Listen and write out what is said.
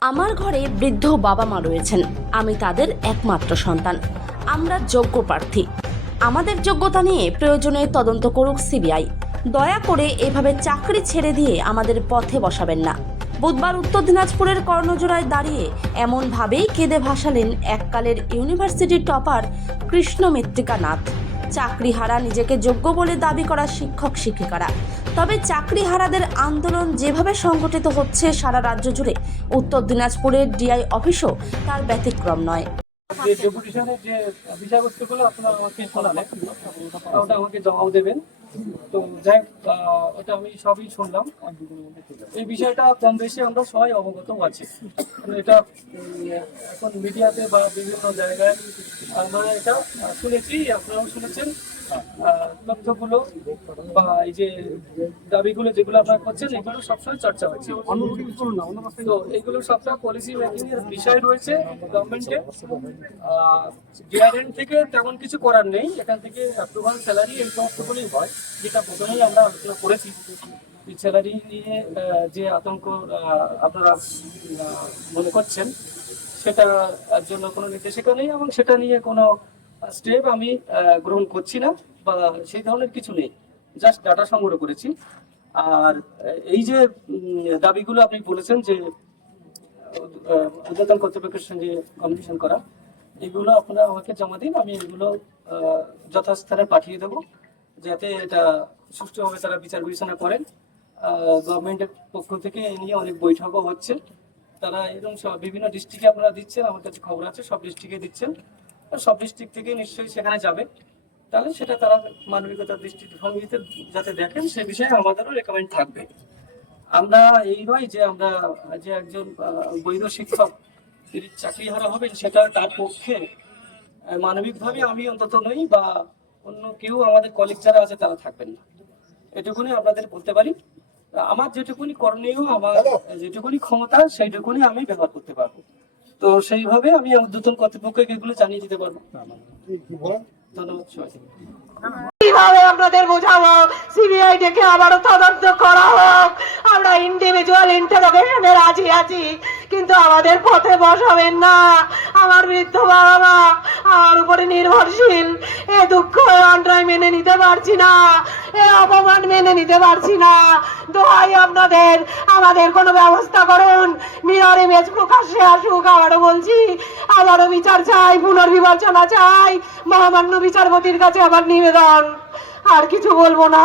আমার ঘরে বৃদ্ধ বাবা মা রয়েছেন। আমি তাদের একমাত্র সন্তান। আমরা যোগ্য প্রার্থী। আমাদের যোগ্যতা নিয়ে প্রয়োজনে তদন্ত করুক সিবিআই। দয়া করে এভাবে চাকরি ছেড়ে দিয়ে আমাদের পথে বসাবেন না। বুধবার উত্তর দিনাজপুরের কর্ণজোড়ায় দাঁড়িয়ে এমনভাবেই কেঁদে ভাসালেন এককালের ইউনিভার্সিটির টপার কৃষ্ণ মৃত্তিকা নাথ চাকরিহারা নিজেকে যোগ্য বলে দাবি করা শিক্ষক শিক্ষিকারা। তবে চাকরি হারাদের আন্দোলন যেভাবে সংগঠিত হচ্ছে সারা রাজ্য জুড়ে, উত্তর দিনাজপুরের ডিআই অফিসও তার ব্যতিক্রম নয়। যে ডেপুটেশনের যে বিষয়বস্তুগুলো আপনারা আমাকে শোনালেন, ওটা আমাকে জবাব দেবেন। তো যাই ওটা আমি সবই শুনলাম। এই বিষয়টা কম বেশি আমরা সবাই অবগত আছি। এটা এখন মিডিয়াতে বা বিভিন্ন জায়গায় আমরা এটা শুনেছি, আপনারাও শুনেছেন। তথ্যগুলো বা এই যে দাবিগুলো যেগুলো আপনারা করছেন, এগুলো সবসময় চর্চা হচ্ছে। তো এগুলো সবটা পলিসি মেকিং এর বিষয় রয়েছে গভর্নমেন্টে ডিআরএন থেকে তেমন কিছু করার নেই। এখান থেকে অ্যাপ্রুভাল স্যালারি এই সমস্তগুলোই হয়, যেটা প্রথমেই আমরা আলোচনা করেছি। স্যালারি নিয়ে যে আতঙ্ক আপনারা মনে করছেন সেটা জন্য কোনো নির্দেশিকা নেই এবং সেটা নিয়ে কোনো স্টেপ আমি গ্রহণ করছি না বা সেই ধরনের কিছু নেই। জাস্ট ডাটা সংগ্রহ করেছি। আর এই যে দাবিগুলো আপনি বলেছেন যে ঊর্ধ্বতন কর্তৃপক্ষের সঙ্গে কমিউনিকেশন করা, এগুলো আপনারা আমাকে জমা দিন, আমি এগুলো যথাস্থানে পাঠিয়ে দেবো, যাতে এটা সুষ্ঠুভাবে তারা বিচার বিবেচনা করেন। গভর্নমেন্টের পক্ষ থেকে এই নিয়ে অনেক বৈঠকও হচ্ছে। তারা এরকম সব বিভিন্ন ডিস্ট্রিক্টে আপনারা দিচ্ছেন, আমার কাছে খবর আছে, সব ডিস্ট্রিক্টে দিচ্ছেন। সব ডিস্ট্রিক্ট থেকে নিশ্চয়ই সেখানে যাবে। তাহলে সেটা তারা মানবিকতার দৃষ্টিতে সঙ্গীতে যাতে দেখেন, সে বিষয়ে আমাদেরও রেকমেন্ড থাকবে। আমরা এই নয় যে আমরা যে একজন বৈধ শিক্ষক তিনি চাকরিহারা হবেন, সেটা তার পক্ষে মানবিকভাবে আমি অন্তত নই বা অন্য কেউ আমাদের কলিগ যারা আছে, তারা থাকবেন না। এটুকুনি আপনাদের বলতে পারি। আমার যেটুকুনি করণীয়, আমার যেটুকুনি ক্ষমতা, সেইটুকুনি আমি ব্যবহার করতে পারব। তো সেইভাবে আমি ঊর্ধ্বতন কর্তৃপক্ষকে এগুলো জানিয়ে দিতে পারব। ধন্যবাদ কীভাবে আপনাদের বোঝাবো? সিবিআই ডেকে আবারও তদন্ত করা হোক। আমরা ইন্ডিভিজুয়াল ইন্টারোগেশনে রাজি আছি, কিন্তু আমাদের পথে বসাবেন না। আমার বৃদ্ধ বাবা মা আমার উপরে নির্ভরশীল। এ দুঃখ অন্যায় মেনে নিতে পারছি না। এ অপমান মেনে নিতে পারছি না। দোহাই আপনাদের। আমাদের কোনো ব্যবস্থা করুন। মিরর ইমেজ প্রকাশ্যে আসুক, আবারও বলছি, আবারও বিচার চাই, পুনর্বিবেচনা চাই। মহামান্য বিচারপতির কাছে আমার নিবেদন। আর কিছু বলব না।